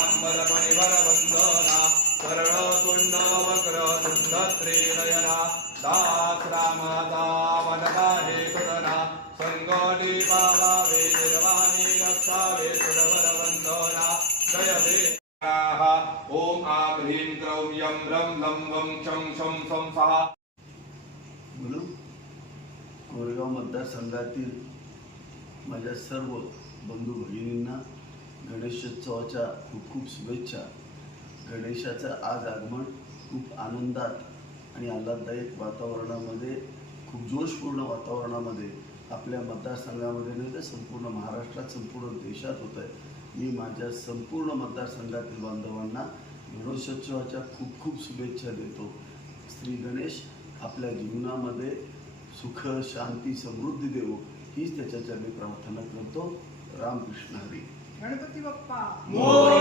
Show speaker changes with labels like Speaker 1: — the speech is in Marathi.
Speaker 1: पीताम्बरमणिवरवन्दना करणतुण्ड वक्रतुण्ड त्रिनयना दास रामाचा वनदा हे सुदना संगोली पावावे निर्वाणी रक्षावे सुरवरवन्दना जय हे ओम आं ह्रीं क्रौं यं रं लं वं शं शं सं। सहा
Speaker 2: म्हणून कोरेगाव मतदारसंघातील माझ्या सर्व बंधू भगिनी गणेशोत्सवाच्या खूप खूप शुभेच्छा. गणेशाचं आज आगमन खूप आनंदात आणि आल्हाददायक वातावरणामध्ये खूप जोशपूर्ण वातावरणामध्ये आपल्या मतदारसंघामध्ये नव्हे तर संपूर्ण महाराष्ट्रात संपूर्ण देशात होत आहे मी माझ्या संपूर्ण मतदारसंघातील बांधवांना गणेशोत्सवाच्या खूप खूप शुभेच्छा देतो. श्री गणेश आपल्या जीवनामध्ये सुख शांती समृद्धी देवो हीच त्याच्याच्या मी प्रार्थना करतो. रामकृष्ण हरी.
Speaker 3: गणपती बाप्पा
Speaker 1: मोरया